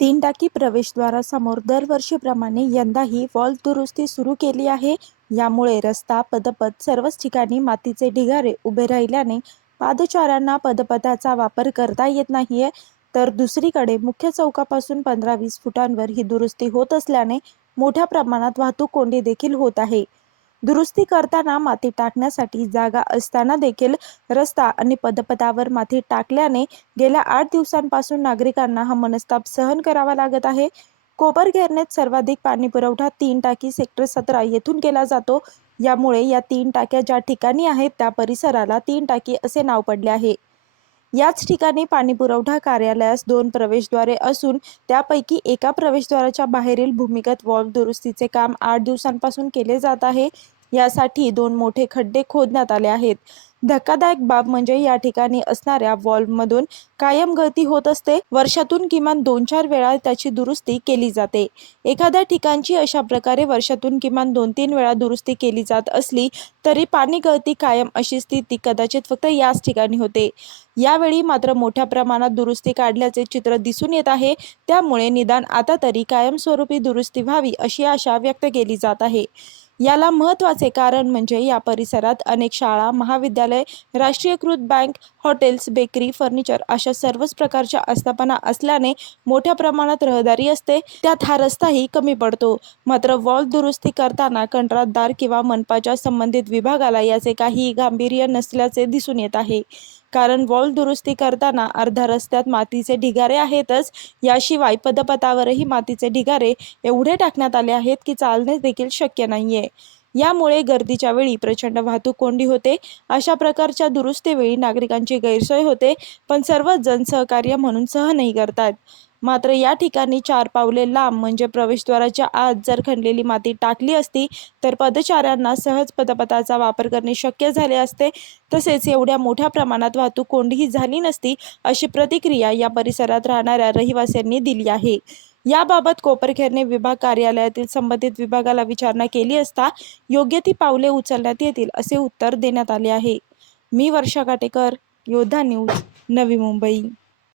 तीन टाकी प्रवेशद्वारासमोर दरवर्षीप्रमाणे यंदाही वॉल दुरुस्ती सुरू केली आहे. यामुळे रस्ता, पदपथ सर्वच ठिकाणी मातीचे ढिगारे उभे राहिल्याने पादचाऱ्यांना पदपथाचा वापर करता येत नाहीये. तर दुसरीकडे मुख्य चौकापासून 15-20 फुटांवर ही दुरुस्ती होत असल्याने मोठ्या प्रमाणात वाहतूक कोंडी देखील होत आहे. दुरुस्ती करताना माती टाकण्यासाठी जागा असताना देखील रस्ता आणि पदपथावर माती टाकल्याने गेल्या 8 दिवसांपासून नागरिकांना हा मनस्ताप सहन करावा लागत आहे. कोपरखैरनेत सर्वाधिक पाणी पुरवठा 3 टाकी सेक्टर 17 येथून केला जातो. यामुळे या 3 टाक्या ज्या ठिकाणी आहेत त्या परिसराला 3 टाकी असे नाव पडले आहे. याच ठिकाणी पाणीपुरवठा कार्यालयास 2 प्रवेशद्वारे असून त्यापैकी एका प्रवेशद्वाराच्या बाहेरील भूमिगत वॉल्व दुरुस्तीचे काम 8 दिवसांपासून केले जात आहे. यासाठी 2 मोठे खड्डे खोदण्यात आले आहेत. धक्कादायक बाब म्हणजे या ठिकाणी असणाऱ्या वॉल्वमधून कायम गळती होत असते. वर्षातून किमान 2-4 वेळा त्याची दुरुस्ती केली जाते. एखाद्या ठिकाणची अशा प्रकारे वर्षातून किमान 2-3 वेळा दुरुस्ती केली जात असली तरी पाणी गळती कायम अशी स्थिती कदाचित फक्त याच ठिकाणी होते. यावेळी मात्र मोठ्या प्रमाणात दुरुस्ती काढल्याचे चित्र दिसून येत आहे. त्यामुळे निदान आता तरी कायमस्वरूपी दुरुस्ती व्हावी अशी आशा व्यक्त केली जात आहे. याला महत्त्वाचे कारण म्हणजे या परिसरात अनेक शाळा, महाविद्यालय, राष्ट्रीयकृत बँक, हॉटेल्स, बेकरी, फर्निचर अशा सर्वच प्रकारच्या आस्थापना असल्याने मोठ्या प्रमाणात रहदारी असते. त्यात हा रस्ताही कमी पडतो. मात्र वॉल दुरुस्ती करताना कंत्राटदार किंवा मनपाच्या संबंधित विभागाला याचे काहीही गांभीर्य नसल्याचे दिसून येत आहे. कारण वॉल दुरुस्ती करताना अर्ध्या रस्त्यात मातीचे ढिगारे आहेतच, याशिवाय पदपथावरही मातीचे ढिगारे एवढे टाकण्यात आले आहेत की चालणे देखील शक्य नाहीये. यामुळे गर्दीच्या वेळी प्रचंड वाहतूक कोंडी होते. अशा प्रकारच्या दुरुस्तीवेळी नागरिकांची गैरसोय होते, पण सर्वच जण सहकार्य म्हणून सहनही करतात. मात्र या ठिकाणी 4 पावले लांब म्हणजे प्रवेशद्वाराच्या आत जर खणलेली माती टाकली असती तर पदचाऱ्यांना सहज पदपथाचा वापर करणे शक्य झाले असते. तसेच एवढ्या मोठ्या प्रमाणात वाहतूक कोंडीही झाली नसती, अशी प्रतिक्रिया या परिसरात राहणाऱ्या रहिवाशांनी दिली आहे. याबाबत कोपरखैरणे विभाग कार्यालयातील संबंधित विभागाला विचारणा केली असता योग्य ती पावले उचलण्यात येतील असे उत्तर देण्यात आले आहे. मी वर्षा काटेकर, योद्धा न्यूज, नवी मुंबई.